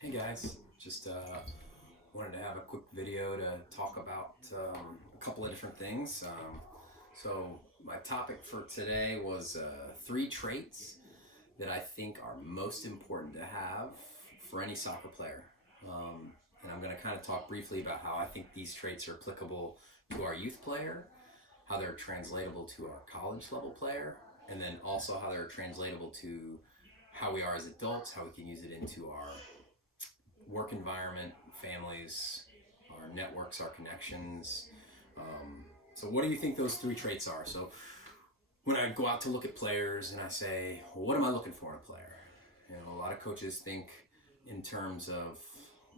Hey guys, just wanted to have a quick video to talk about a couple of different things. So my topic for today was three traits that I think are most important to have for any soccer player. And I'm going to kind of talk briefly about how I think these traits are applicable to our youth player, how they're translatable to our college level player, and then also how they're translatable to how we are as adults, how we can use it into our work environment, families, our networks, our connections. So, what do you think those three traits are? So, when I go out to look at players and I say, well, what am I looking for in a player? A lot of coaches think in terms of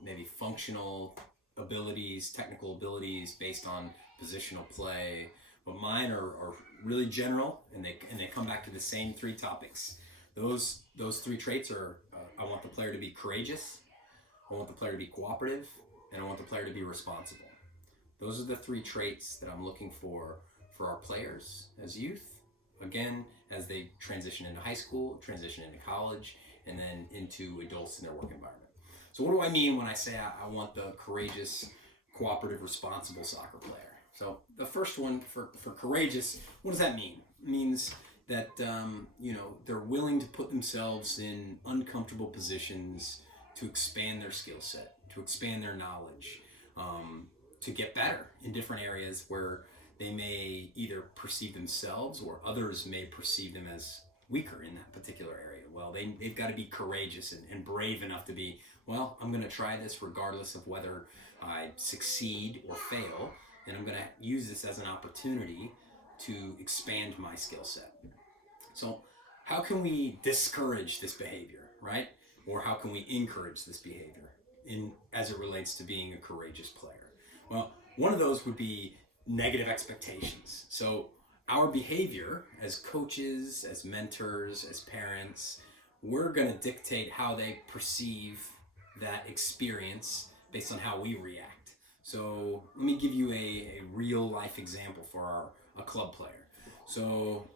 maybe functional abilities, technical abilities based on positional play, but mine are really general, and they come back to the same three topics. Those three traits are: I want the player to be courageous, I want the player to be cooperative, and I want the player to be responsible. Those are the three traits that I'm looking for our players as youth. Again, as they transition into high school, transition into college, and then into adults in their work environment. So, what do I mean when I say I want the courageous, cooperative, responsible soccer player? So, the first one for courageous, what does that mean? It means that they're willing to put themselves in uncomfortable positions to expand their skill set, to expand their knowledge, to get better in different areas where they may either perceive themselves or others may perceive them as weaker in that particular area. Well, they've got to be courageous and brave enough to be, well, I'm going to try this regardless of whether I succeed or fail, and I'm going to use this as an opportunity to expand my skill set. So, how can we discourage this behavior, right? Or how can we encourage this behavior in as it relates to being a courageous player? Well, one of those would be negative expectations. So, our behavior as coaches, as mentors, as parents, we're going to dictate how they perceive that experience based on how we react. So, let me give you a real life example for a club player. So,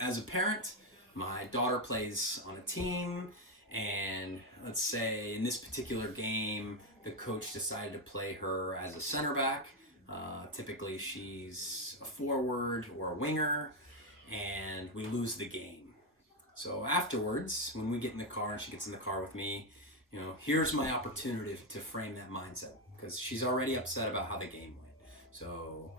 as a parent, my daughter plays on a team, and let's say in this particular game, the coach decided to play her as a center back. Typically, she's a forward or a winger, and we lose the game. So afterwards, when we get in the car and she gets in the car with me, here's my opportunity to frame that mindset because she's already upset about how the game went. So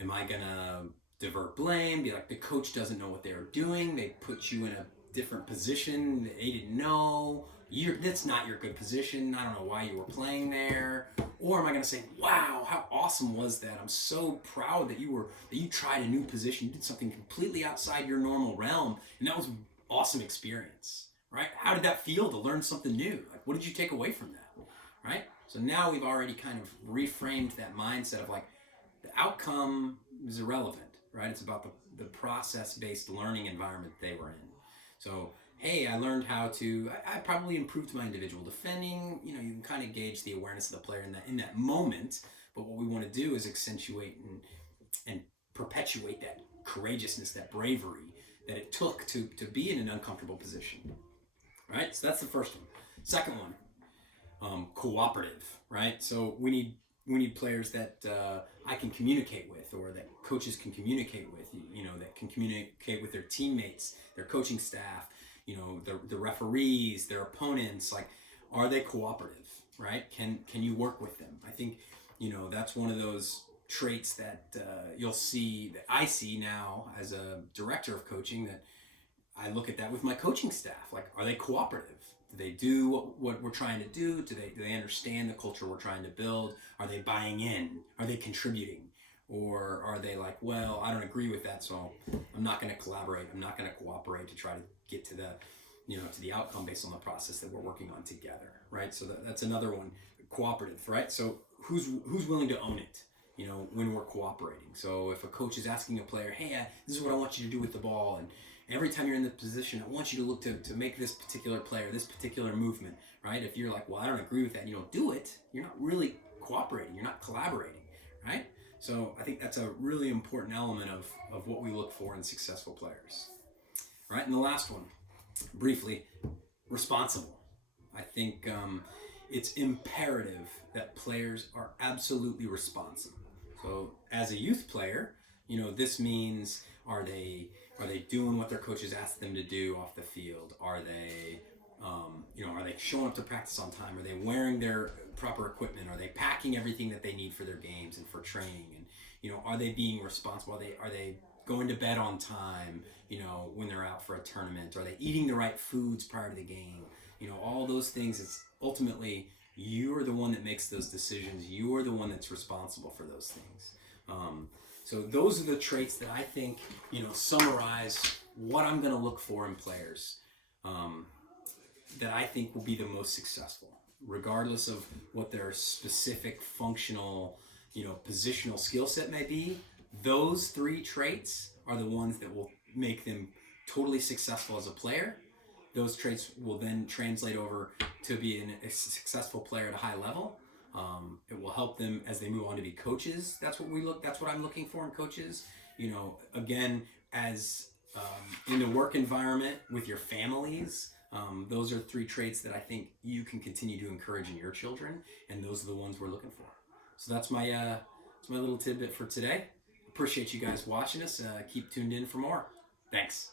am I gonna divert blame? Be like, the coach doesn't know what they were doing. They put you in a different position. They didn't know. That's not your good position. I don't know why you were playing there. Or am I gonna say, wow, how awesome was that? I'm so proud that you tried a new position. You did something completely outside your normal realm, and that was an awesome experience, right? How did that feel to learn something new? Like, what did you take away from that, right? So now we've already kind of reframed that mindset of like, the outcome is irrelevant, right? It's about the process-based learning environment they were in. So, hey, I learned how to. I probably improved my individual defending. You can kind of gauge the awareness of the player in that moment. But what we want to do is accentuate and perpetuate that courageousness, that bravery that it took to be in an uncomfortable position, right? So that's the first one. Second one, cooperative, right? So we need players that I can communicate with, or that coaches can communicate with. That can communicate with their teammates, their coaching staff. The referees, their opponents. Like, are they cooperative, right? Can you work with them? I think that's one of those traits that you'll see that I see now as a director of coaching, that I look at that with my coaching staff. Like, are they cooperative? Do they do what we're trying to do? Do they understand the culture we're trying to build? Are they buying in? Are they contributing? Or are they like, well, I don't agree with that, so I'm not going to collaborate. I'm not going to cooperate to try to get to the outcome based on the process that we're working on together, right? So that's another one, cooperative, right? So who's willing to own it? When we're cooperating. So if a coach is asking a player, hey, this is what I want you to do with the ball, and every time you're in the position, I want you to look to make this particular play or this particular movement, right? If you're like, well, I don't agree with that, and you don't do it, you're not really cooperating, you're not collaborating, right? So I think that's a really important element of what we look for in successful players. All right, and the last one, briefly, responsible. I think it's imperative that players are absolutely responsible. So as a youth player, this means are they doing what their coaches ask them to do off the field? Are they showing up to practice on time? Are they wearing their proper equipment? Are they packing everything that they need for their games and for training? And are they being responsible? Are they going to bed on time? When they're out for a tournament, are they eating the right foods prior to the game? All those things. It's ultimately you are the one that makes those decisions. You are the one that's responsible for those things. So those are the traits that I think summarize what I'm going to look for in players. That I think will be the most successful, regardless of what their specific functional, positional skill set may be. Those three traits are the ones that will make them totally successful as a player. Those traits will then translate over to being a successful player at a high level. It will help them as they move on to be coaches. That's what I'm looking for in coaches. Again, as in the work environment with your families. Those are three traits that I think you can continue to encourage in your children, and those are the ones we're looking for. So that's my little tidbit for today. Appreciate you guys watching us. Keep tuned in for more. Thanks.